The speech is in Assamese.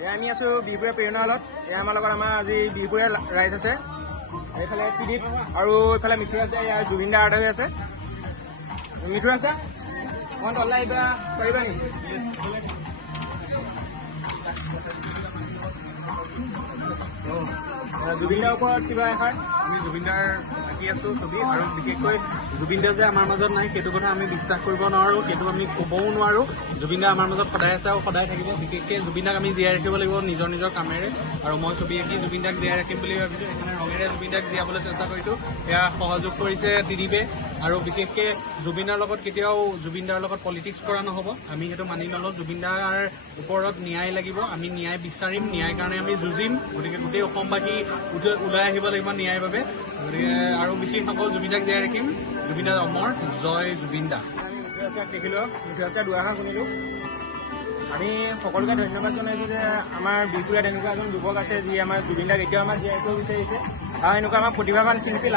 এয়া আমি আছোঁ বিহপুৰীয়া প্ৰেৰণা হলত। এয়া আমাৰ লগত আমাৰ আজি বিহপুৰীয়া ৰাইজ আছে। এইফালে ত্ৰিদীপ আৰু এইফালে মিঠু আছে। ইয়াৰ জুবিন দা আৰ্ট হৈ আছে। মিঠু আছে অকণ তললৈ আহিবা পাৰিবা নেকি? জুবিন দাৰ ওপৰত কিবা এষাৰ। আমি জুবিন দাৰ আঁকি আছোঁ ছবি, আৰু বিশেষকৈ জুবিন দা যে আমাৰ মাজত নাই সেইটো কথা আমি বিশ্বাস কৰিব নোৱাৰোঁ, সেইটো আমি ক'বও নোৱাৰোঁ। জুবিন দা আমাৰ মাজত সদায় আছে আৰু সদায় থাকিব। বিশেষকৈ জুবিন দাক আমি জীয়াই ৰাখিব লাগিব নিজৰ নিজৰ কামেৰে, আৰু মই ছবি আঁকি জুবিন দাক জীয়াই ৰাখিম বুলি ভাবিছোঁ। সেইকাৰণে ৰঙেৰে জুবিন দাক জীয়াবলৈ চেষ্টা কৰিছোঁ। এয়া সহযোগ কৰিছে ত্ৰিদীপে, আৰু বিশেষকৈ জুবিনৰ লগত কেতিয়াও জুবিন দাৰ লগত পলিটিক্স কৰা নহ'ব। আমি সেইটো মানি নলওঁ। জুবিন দাৰ ওপৰত ন্যায় লাগিব, আমি ন্যায় বিচাৰিম, ন্যায়ৰ কাৰণে আমি যুঁজিম। গতিকে গোটেই অসমবাসী ওলাই আহিব লাগিব ন্যায়ৰ বাবে। গতিকে আৰু বিশেষ নকওঁ, জুবিন দাক জীয়াই ৰাখিম। জুবিন দা অমৰ, জয় জুবিন দা। দেখিলোঁ মিঠু দুআষাৰ শুনিলোঁ। আমি সকলোকে ধন্যবাদ জনাইছোঁ যে আমাৰ বিহপুৰীয়াত এনেকুৱা এজন যুৱক আছে যি আমাৰ জুবিন দাক এতিয়াও আমাৰ জীয়াই ৰাখিব বিচাৰিছে, আৰু এনেকুৱা আমাৰ প্ৰতিভাৱান শিল্পী